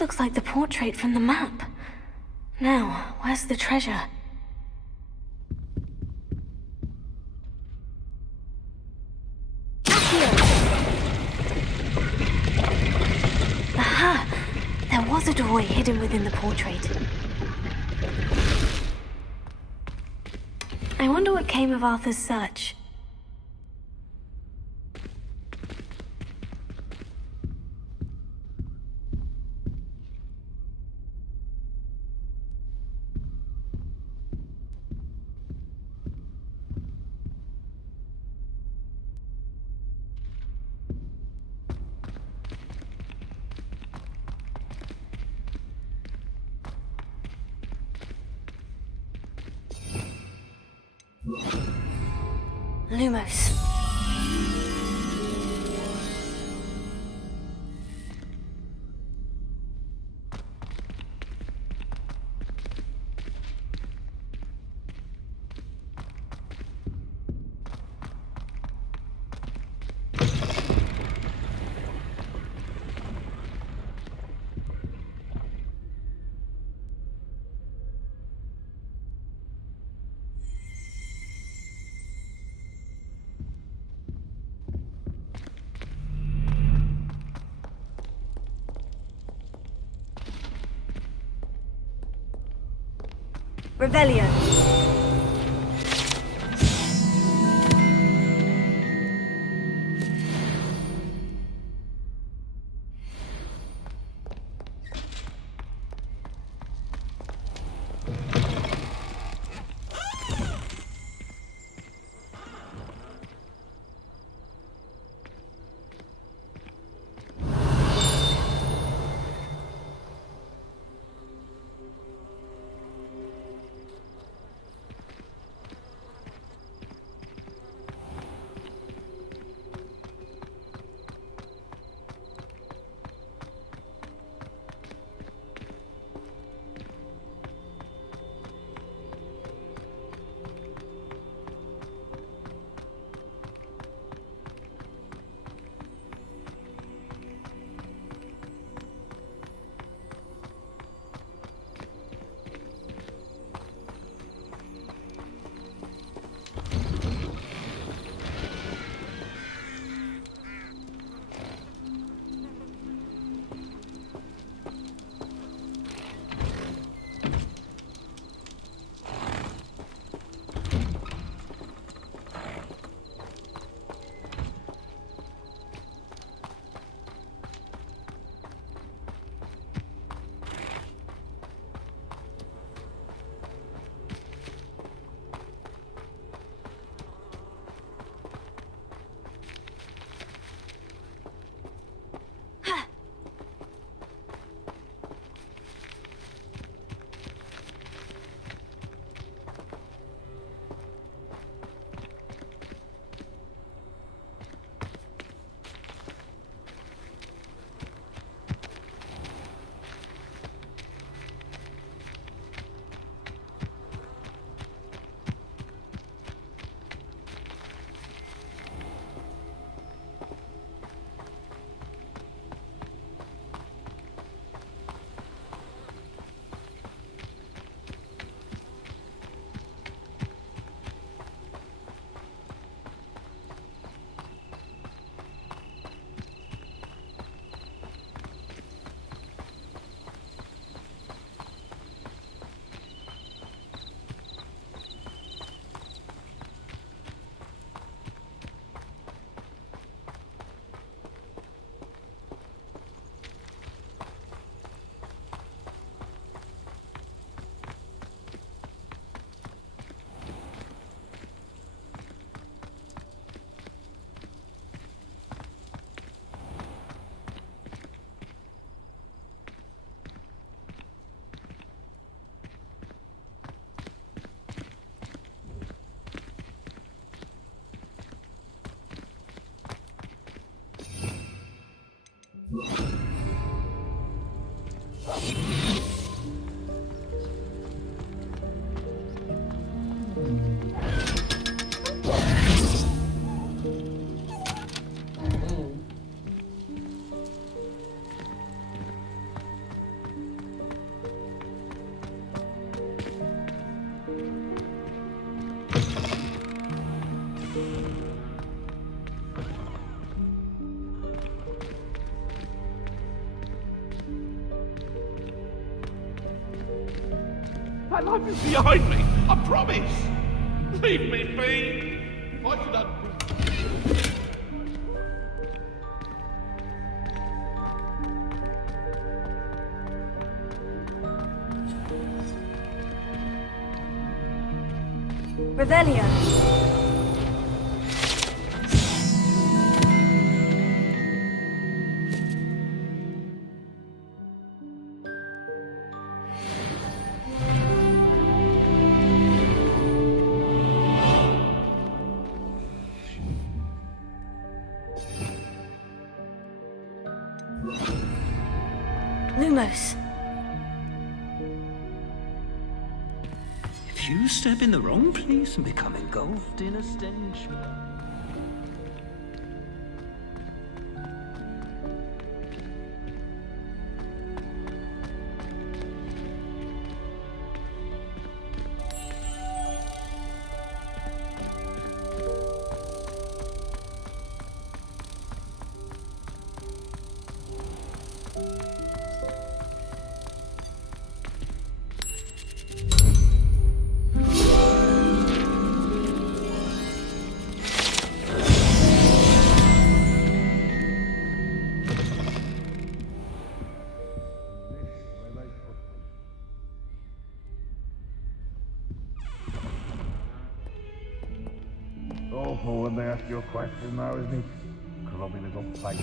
This looks like the portrait from the map. Now, where's the treasure? Aha! There was a doorway hidden within the portrait. I wonder what came of Arthur's search. Lumos. Revelio. I love you behind me, I promise. Leave me be. I should have... Revelio. Lumos. If you step in the wrong place and become engulfed in a stench... Awful when they ask you a question now, isn't it? Grubby little fight.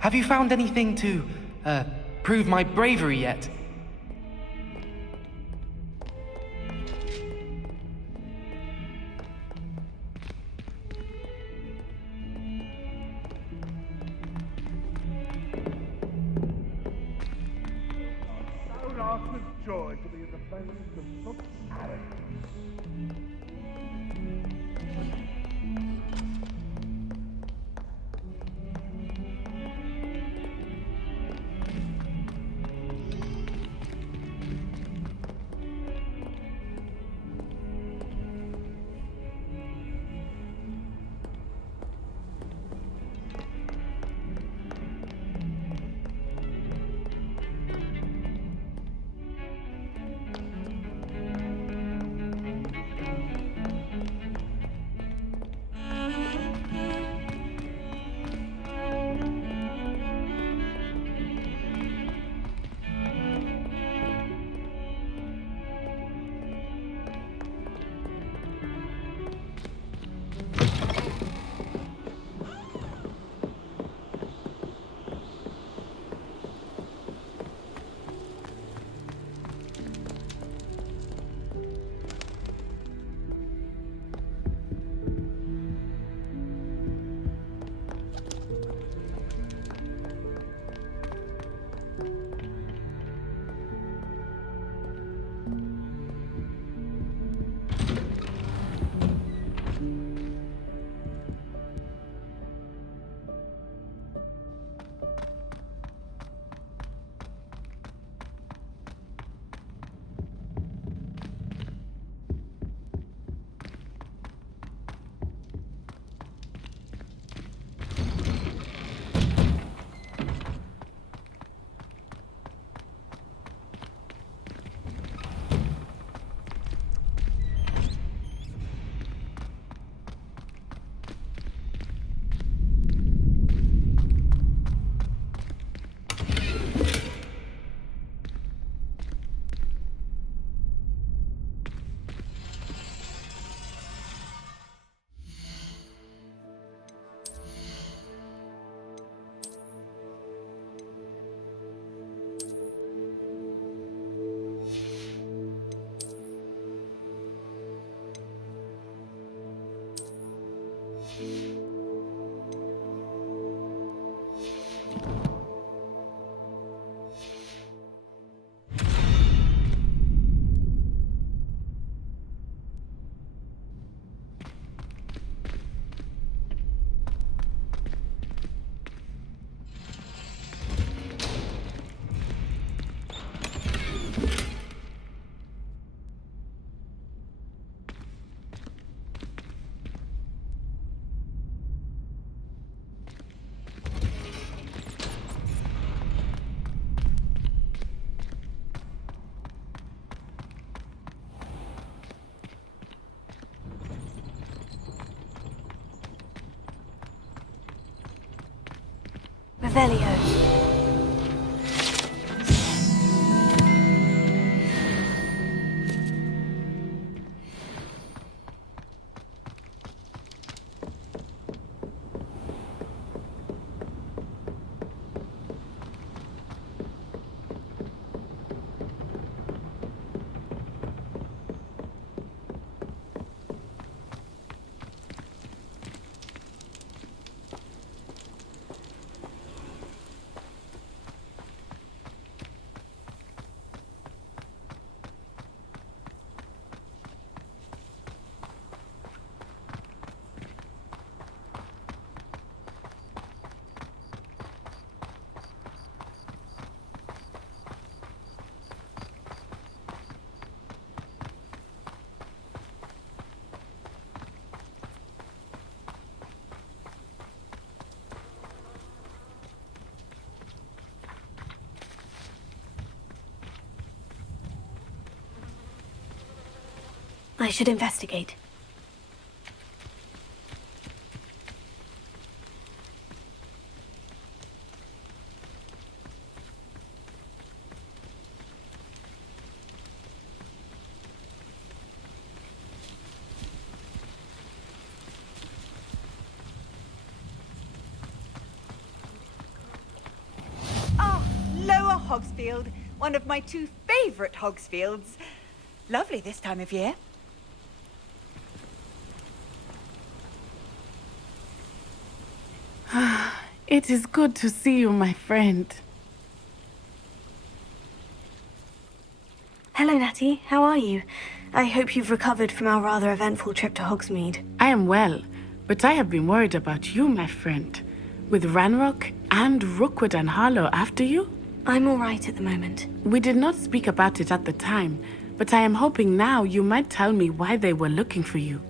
Have you found anything to, prove my bravery yet? So large with joy to be in the presence of such arrogance. Revelio. I should investigate. Ah, Lower Hogsfield, one of my two favourite Hogsfields. Lovely this time of year. It is good to see you, my friend. Hello, Natty. How are you? I hope you've recovered from our rather eventful trip to Hogsmeade. I am well, but I have been worried about you, my friend. With Ranrock and Rookwood and Harlow after you? I'm all right at the moment. We did not speak about it at the time, but I am hoping now you might tell me why they were looking for you.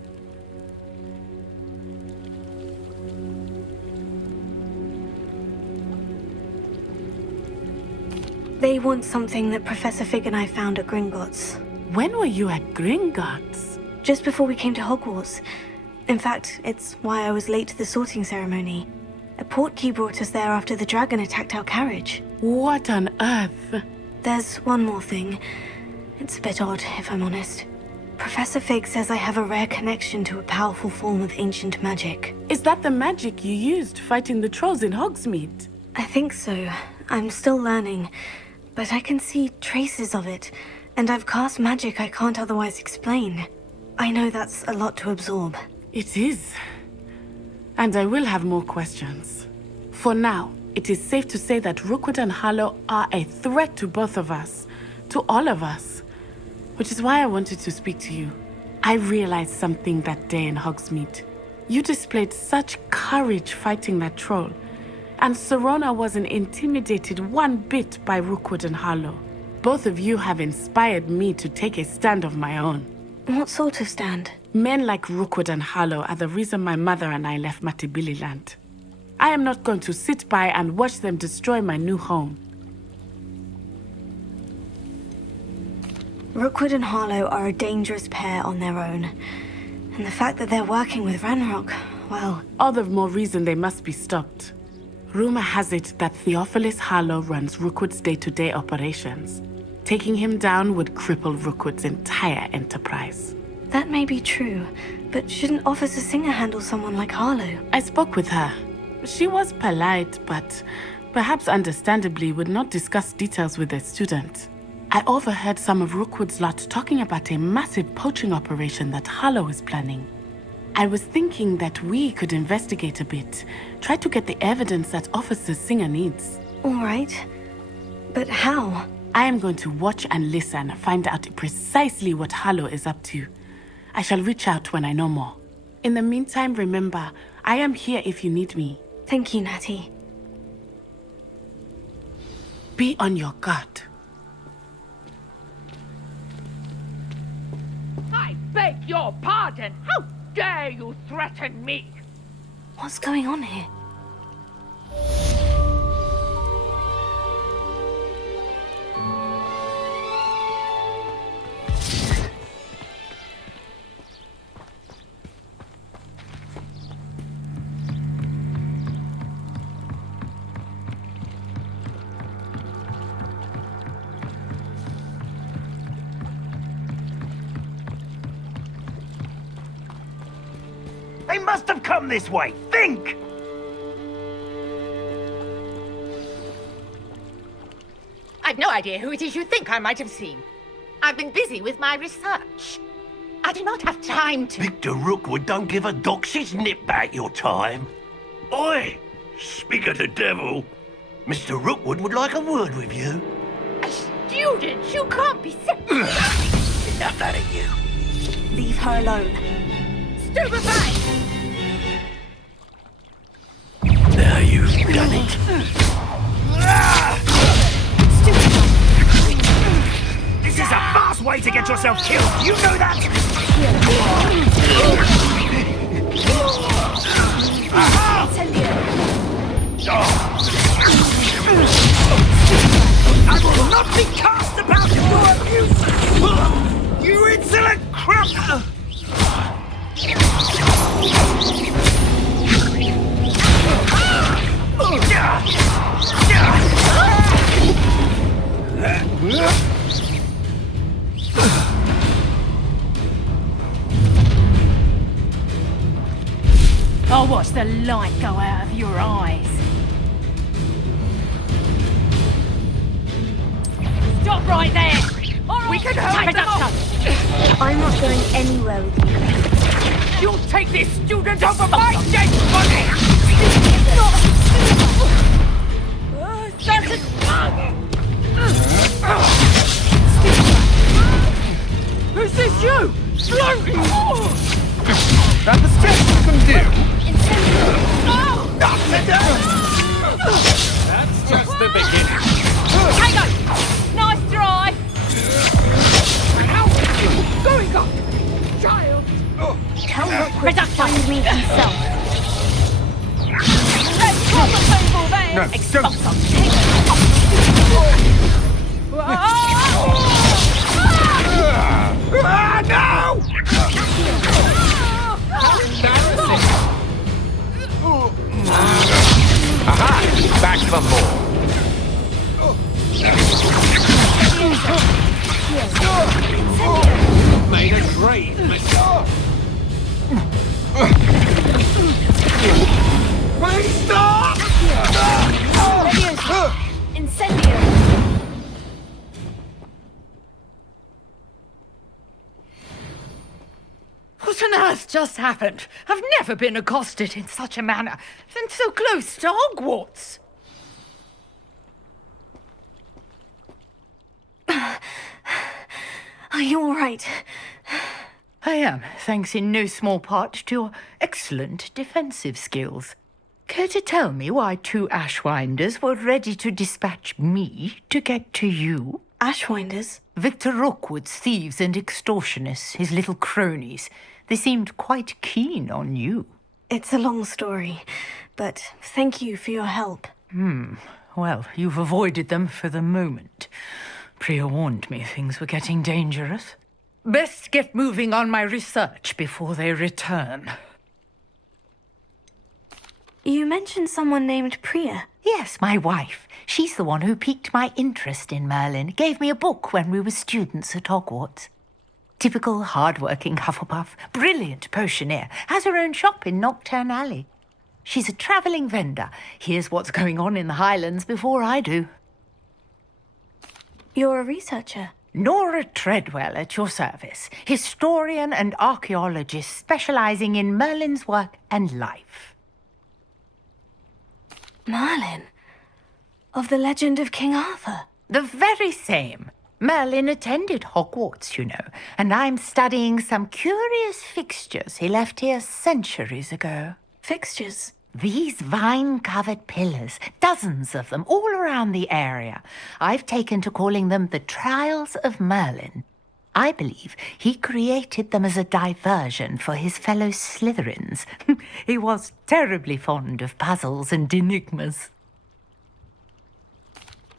They want something that Professor Fig and I found at Gringotts. When were you at Gringotts? Just before we came to Hogwarts. In fact, it's why I was late to the sorting ceremony. A portkey brought us there after the dragon attacked our carriage. What on earth? There's one more thing. It's a bit odd, if I'm honest. Professor Fig says I have a rare connection to a powerful form of ancient magic. Is that the magic you used fighting the trolls in Hogsmeade? I think so. I'm still learning, but I can see traces of it, and I've cast magic I can't otherwise explain. I know that's a lot to absorb. It is. And I will have more questions. For now, it is safe to say that Rookwood and Harlow are a threat to both of us, to all of us, which is why I wanted to speak to you. I realized something that day in Hogsmeade. You displayed such courage fighting that troll, and Serona wasn't intimidated one bit by Rookwood and Harlow. Both of you have inspired me to take a stand of my own. What sort of stand? Men like Rookwood and Harlow are the reason my mother and I left Matibili I am not going to sit by and watch them destroy my new home. Rookwood and Harlow are a dangerous pair on their own. And the fact that they're working with Ranrock, well... All the more reason they must be stopped. Rumor has it that Theophilus Harlow runs Rookwood's day-to-day operations. Taking him down would cripple Rookwood's entire enterprise. That may be true, but shouldn't Officer Singer handle someone like Harlow? I spoke with her. She was polite, but perhaps understandably would not discuss details with a student. I overheard some of Rookwood's lot talking about a massive poaching operation that Harlow is planning. I was thinking that we could investigate a bit, try to get the evidence that Officer Singer needs. All right. But how? I am going to watch and listen, find out precisely what Harlow is up to. I shall reach out when I know more. In the meantime, remember, I am here if you need me. Thank you, Natty. Be on your guard. I beg your pardon! How dare you threaten me? What's going on here? They must have come this way. Think! I've no idea who it is you think I might have seen. I've been busy with my research. I do not have time to... Victor Rookwood don't give a doxy's nip back your time. Oi! Speak of the devil. Mr. Rookwood would like a word with you. A student? You can't be serious. Enough out of you. Leave her alone. Stupefy! Now you've done it. This is a fast way to get yourself killed. You know that? I will not be cast about your abuse! You insolent crap! I'll watch the light go out of your eyes. Stop right there! We can hurry them off! I'm not going anywhere with you. You'll take this student over my dead body! Such a... Who's this you? Floating! That the steps you can do? That's just the beginning. Hang on! Nice try! How are you going on, child? Tell Rookwood to find me himself. Let's drop the table there! No, don't. No! Aha! Back for more. Made a grave mistake. Please stop! Incendio! What on earth just happened? I've never been accosted in such a manner, and so close to Hogwarts. Are you all right? I am, thanks in no small part to your excellent defensive skills. Care to tell me why two Ashwinders were ready to dispatch me to get to you? Ashwinders? Victor Rookwood's thieves and extortionists, his little cronies. They seemed quite keen on you. It's a long story, but thank you for your help. Well, you've avoided them for the moment. Priya warned me things were getting dangerous. Best get moving on my research before they return. You mentioned someone named Priya. Yes, my wife. She's the one who piqued my interest in Merlin. Gave me a book when we were students at Hogwarts. Typical hard-working Hufflepuff, brilliant potioneer, has her own shop in Nocturne Alley. She's a travelling vendor. Hears what's going on in the Highlands before I do. You're a researcher. Nora Treadwell at your service, historian and archaeologist specialising in Merlin's work and life. Merlin? Of the legend of King Arthur? The very same. Merlin attended Hogwarts, you know, and I'm studying some curious fixtures he left here centuries ago. Fixtures? These vine-covered pillars, dozens of them, all around the area. I've taken to calling them the Trials of Merlin. I believe he created them as a diversion for his fellow Slytherins. He was terribly fond of puzzles and enigmas.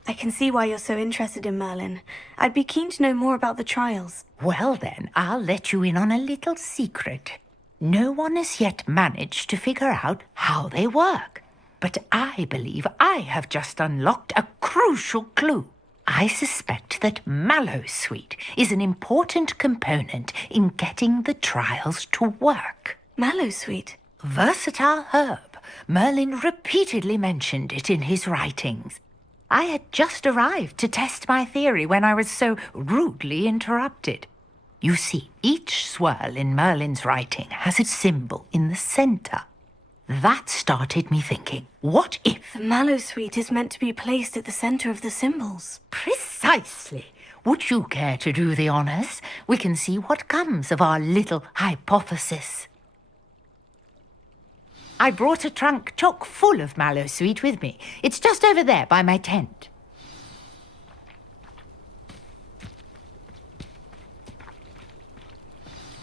I can see why you're so interested in Merlin. I'd be keen to know more about the trials. Well then, I'll let you in on a little secret. No one has yet managed to figure out how they work. But I believe I have just unlocked a crucial clue. I suspect that Mallowsweet is an important component in getting the trials to work. Mallowsweet. Versatile herb. Merlin repeatedly mentioned it in his writings. I had just arrived to test my theory when I was so rudely interrupted. You see, each swirl in Merlin's writing has a symbol in the center. That started me thinking, what if... The Mallowsweet is meant to be placed at the center of the symbols. Precisely. Would you care to do the honors? We can see what comes of our little hypothesis. I brought a trunk chock full of Mallowsweet with me. It's just over there by my tent.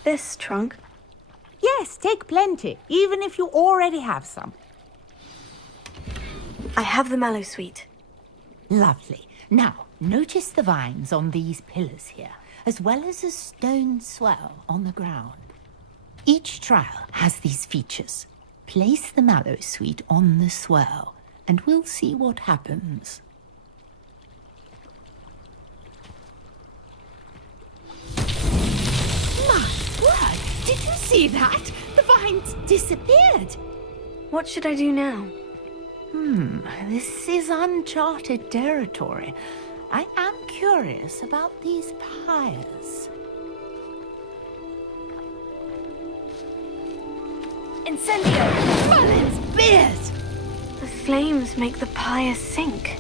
This trunk? Yes, take plenty, even if you already have some. I have the Mallowsweet. Lovely. Now, notice the vines on these pillars here, as well as a stone swell on the ground. Each trial has these features. Place the Mallowsweet on the swell, and we'll see what happens. My word! Did you see that? The vines disappeared. What should I do now? This is uncharted territory. I am curious about these pyres. Incendio! Merlin's beard! The flames make the pyre sink.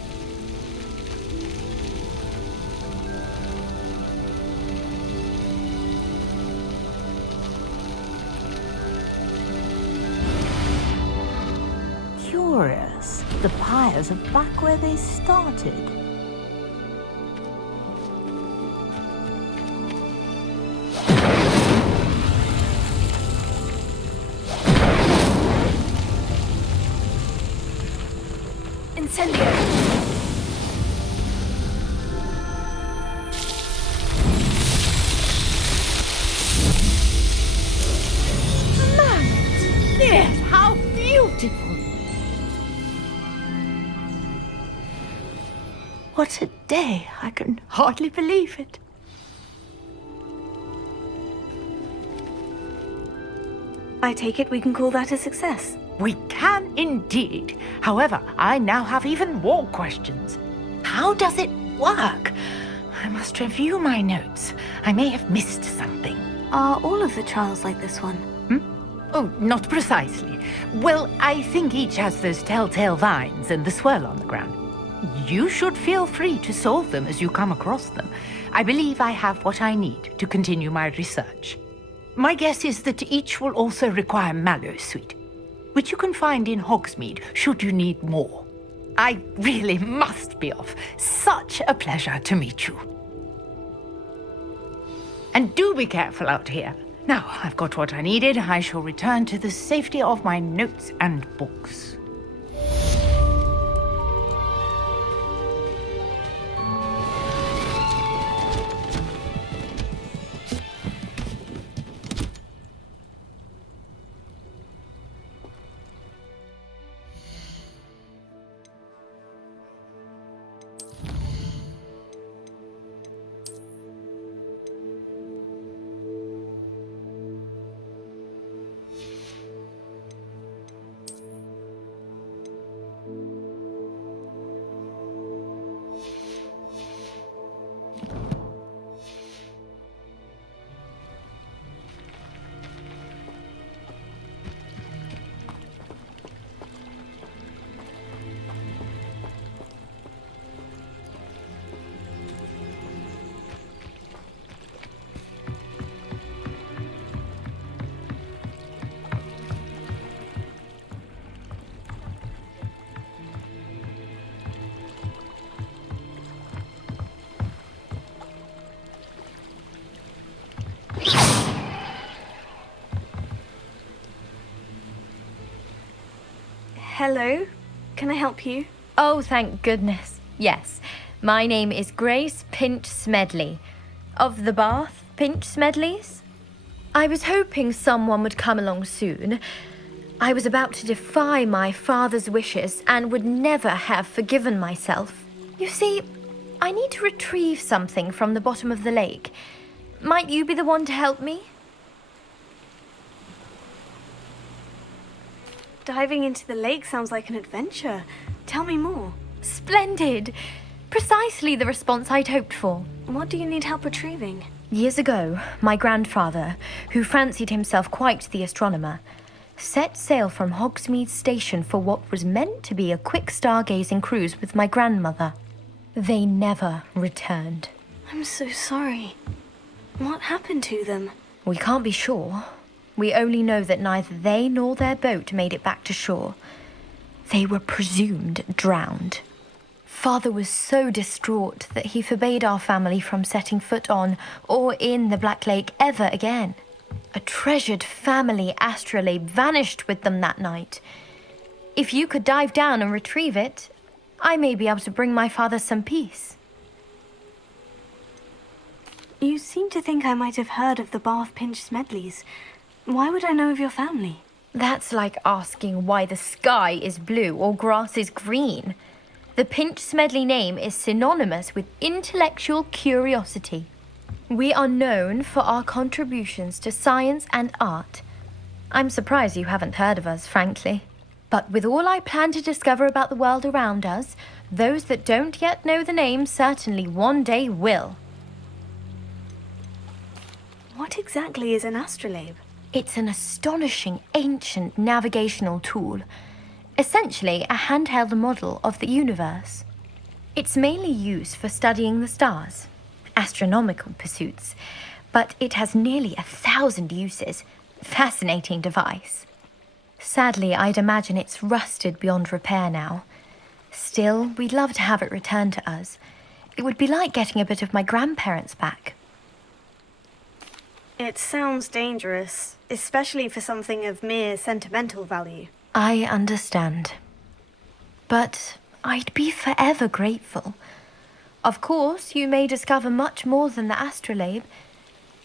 Curious. The pyres are back where they started. Incendio! Merlin's beard! How beautiful! What a day! I can hardly believe it. I take it we can call that a success. We can indeed. However, I now have even more questions. How does it work? I must review my notes. I may have missed something. Are all of the trials like this one? Oh, not precisely. Well, I think each has those telltale vines and the swirl on the ground. You should feel free to solve them as you come across them. I believe I have what I need to continue my research. My guess is that each will also require Mallowsweet, which you can find in Hogsmeade should you need more. I really must be off. Such a pleasure to meet you. And do be careful out here. Now, I've got what I needed. I shall return to the safety of my notes and books. Hello? Can I help you? Oh, thank goodness. Yes. My name is Grace Pinch Smedley, of the Bath Pinch Smedleys. I was hoping someone would come along soon. I was about to defy my father's wishes and would never have forgiven myself. You see, I need to retrieve something from the bottom of the lake. Might you be the one to help me? Diving into the lake sounds like an adventure. Tell me more. Splendid! Precisely the response I'd hoped for. What do you need help retrieving? Years ago, my grandfather, who fancied himself quite the astronomer, set sail from Hogsmeade Station for what was meant to be a quick stargazing cruise with my grandmother. They never returned. I'm so sorry. What happened to them? We can't be sure. We only know that neither they nor their boat made it back to shore. They were presumed drowned. Father was so distraught that he forbade our family from setting foot on or in the Black Lake ever again. A treasured family astrolabe vanished with them that night. If you could dive down and retrieve it, I may be able to bring my father some peace. You seem to think I might have heard of the Bath Pinch Smedleys. Why would I know of your family? That's like asking why the sky is blue or grass is green. The Pinch Smedley name is synonymous with intellectual curiosity. We are known for our contributions to science and art. I'm surprised you haven't heard of us, frankly. But with all I plan to discover about the world around us, those that don't yet know the name certainly one day will. What exactly is an astrolabe? It's an astonishing ancient navigational tool. Essentially a handheld model of the universe. It's mainly used for studying the stars, astronomical pursuits, but it has nearly 1,000 uses. Fascinating device. Sadly, I'd imagine it's rusted beyond repair now. Still, we'd love to have it returned to us. It would be like getting a bit of my grandparents back. It sounds dangerous, especially for something of mere sentimental value. I understand. But I'd be forever grateful. Of course, you may discover much more than the astrolabe.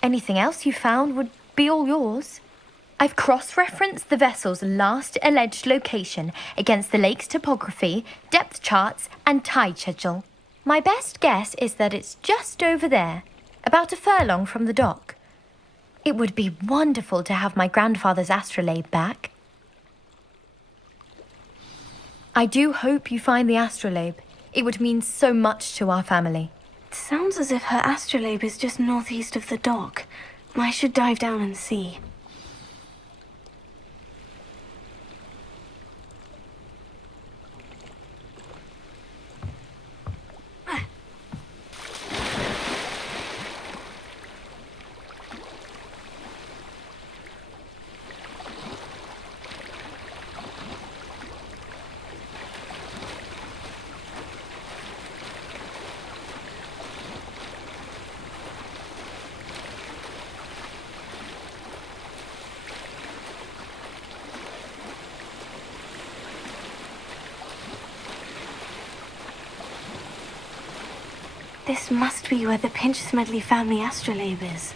Anything else you found would be all yours. I've cross-referenced the vessel's last alleged location against the lake's topography, depth charts, and tide schedule. My best guess is that it's just over there, about a furlong from the dock. It would be wonderful to have my grandfather's astrolabe back. I do hope you find the astrolabe. It would mean so much to our family. It sounds as if her astrolabe is just northeast of the dock. I should dive down and see. This must be where the Pinch Smedley family astrolabe is.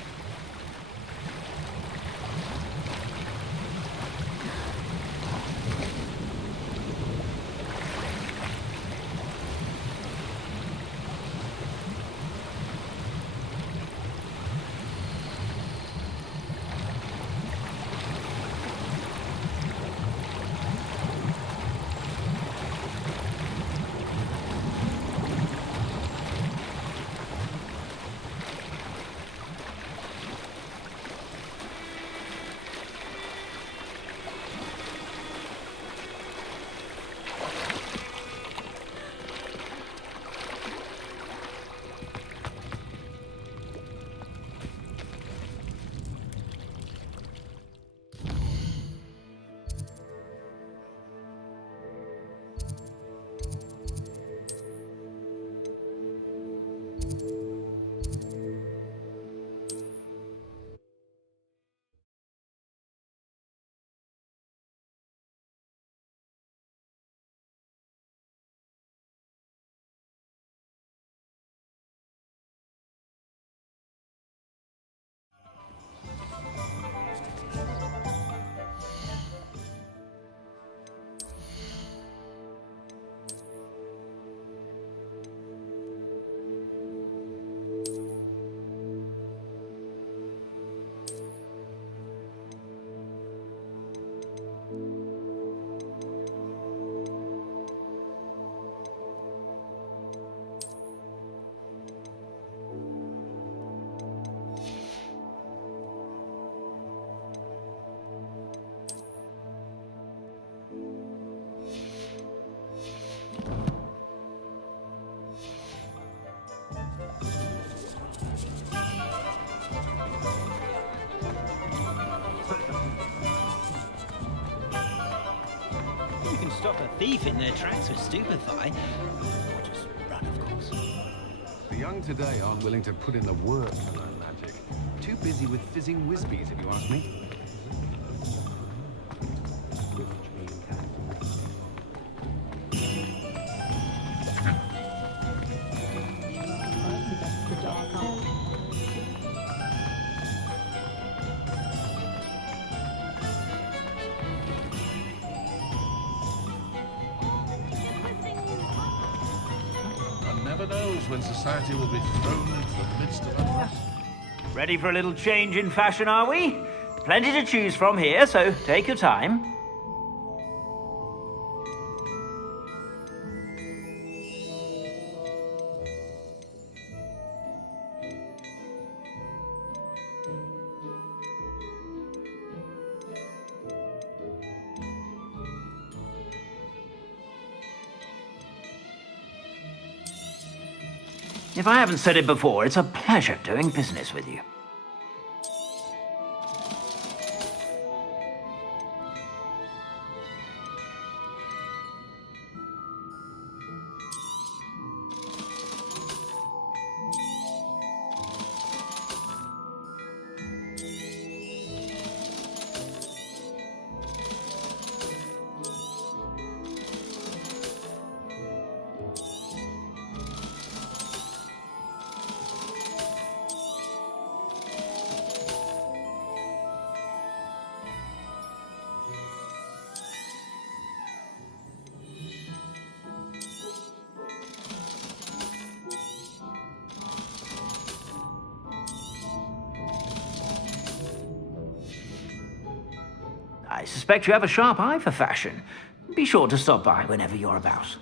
stop a thief in their tracks with stupefy. Or just run, of course. The young today aren't willing to put in the work to learn magic. Too busy with fizzing whizbees, if you ask me. One never knows when society will be thrown into the midst of unrest. Ready for a little change in fashion, are we? Plenty to choose from here, so take your time. If I haven't said it before, it's a pleasure doing business with you. I suspect you have a sharp eye for fashion. Be sure to stop by whenever you're about.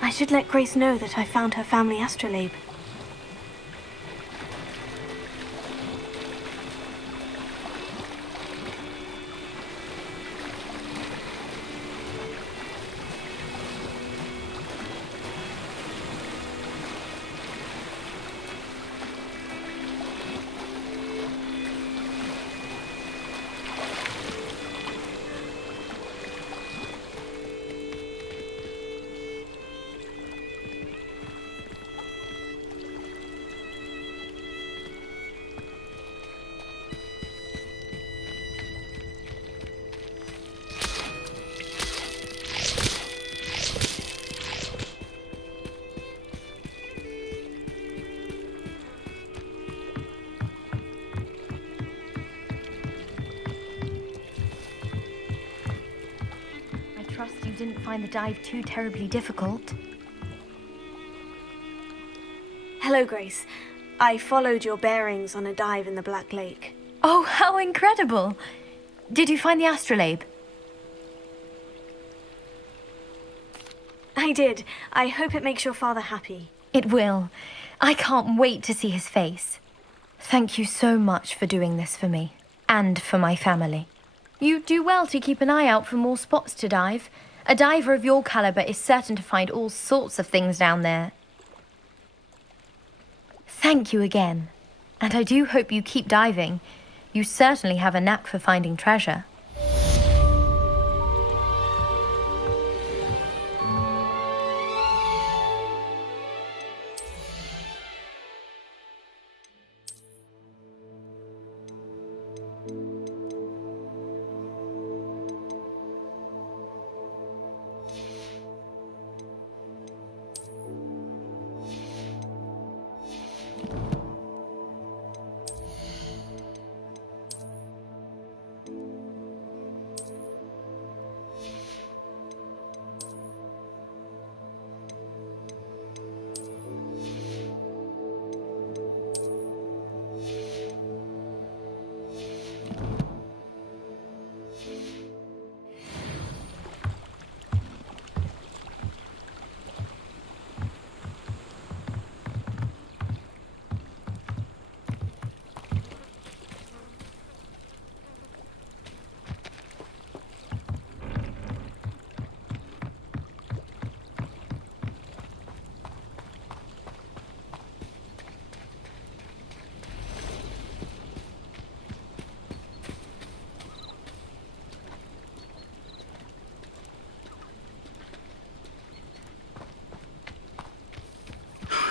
I should let Grace know that I found her family astrolabe. didn't find the dive too terribly difficult. Hello, Grace. I followed your bearings on a dive in the Black Lake. Oh, how incredible! Did you find the astrolabe? I did. I hope it makes your father happy. It will. I can't wait to see his face. Thank you so much for doing this for me, and for my family. You do well to keep an eye out for more spots to dive. A diver of your caliber is certain to find all sorts of things down there. Thank you again. And I do hope you keep diving. You certainly have a knack for finding treasure.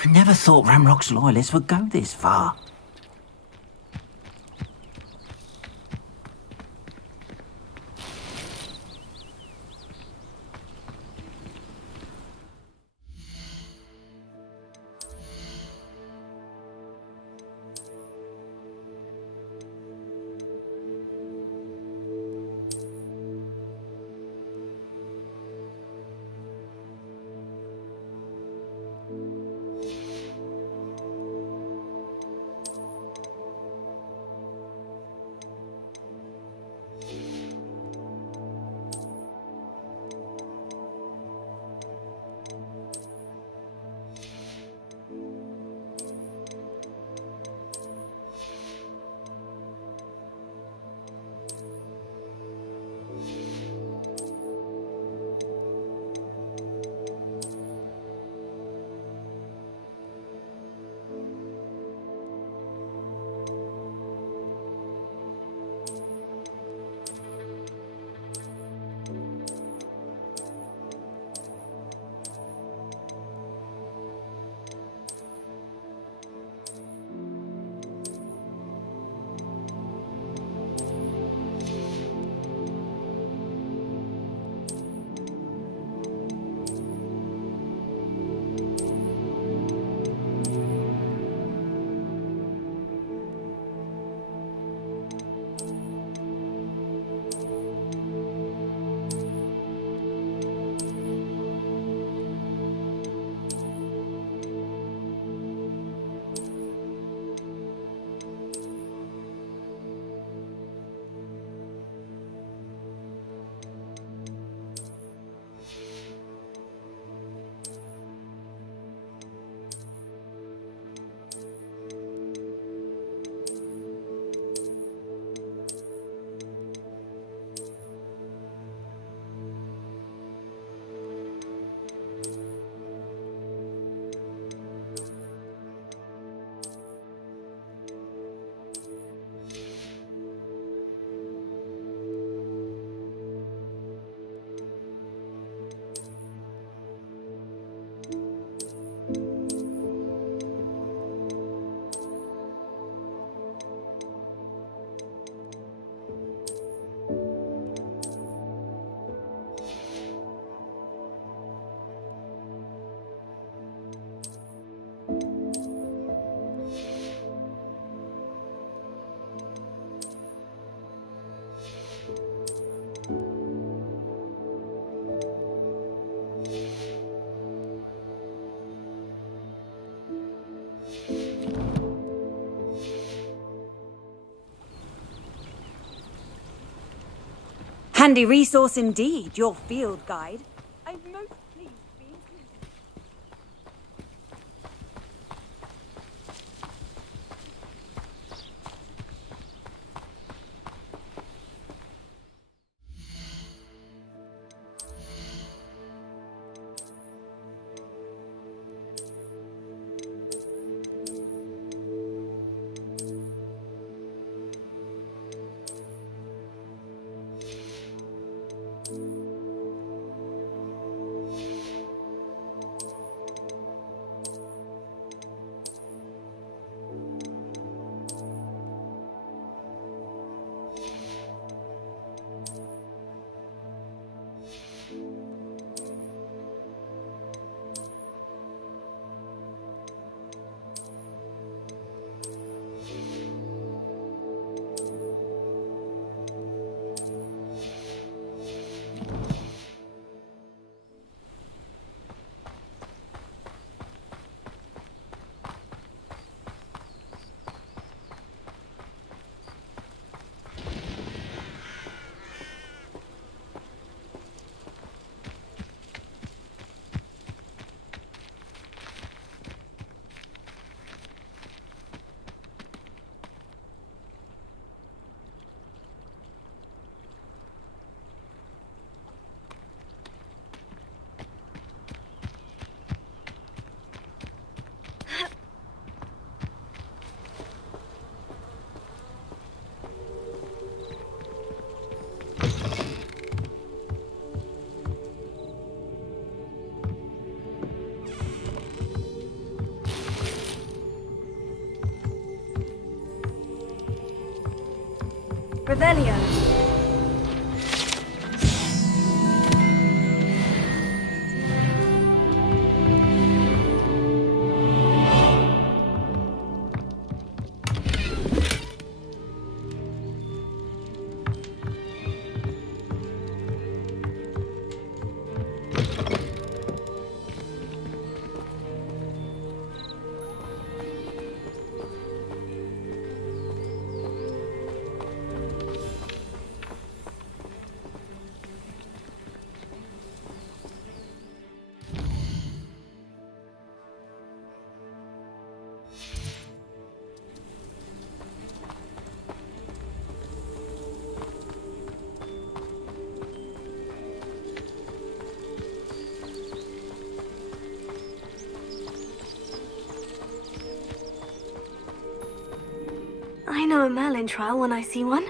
I never thought Ramrock's loyalists would go this far. handy resource indeed, your field guide. I'm most pleased to be included. Revelio. I know a Merlin trial when I see one.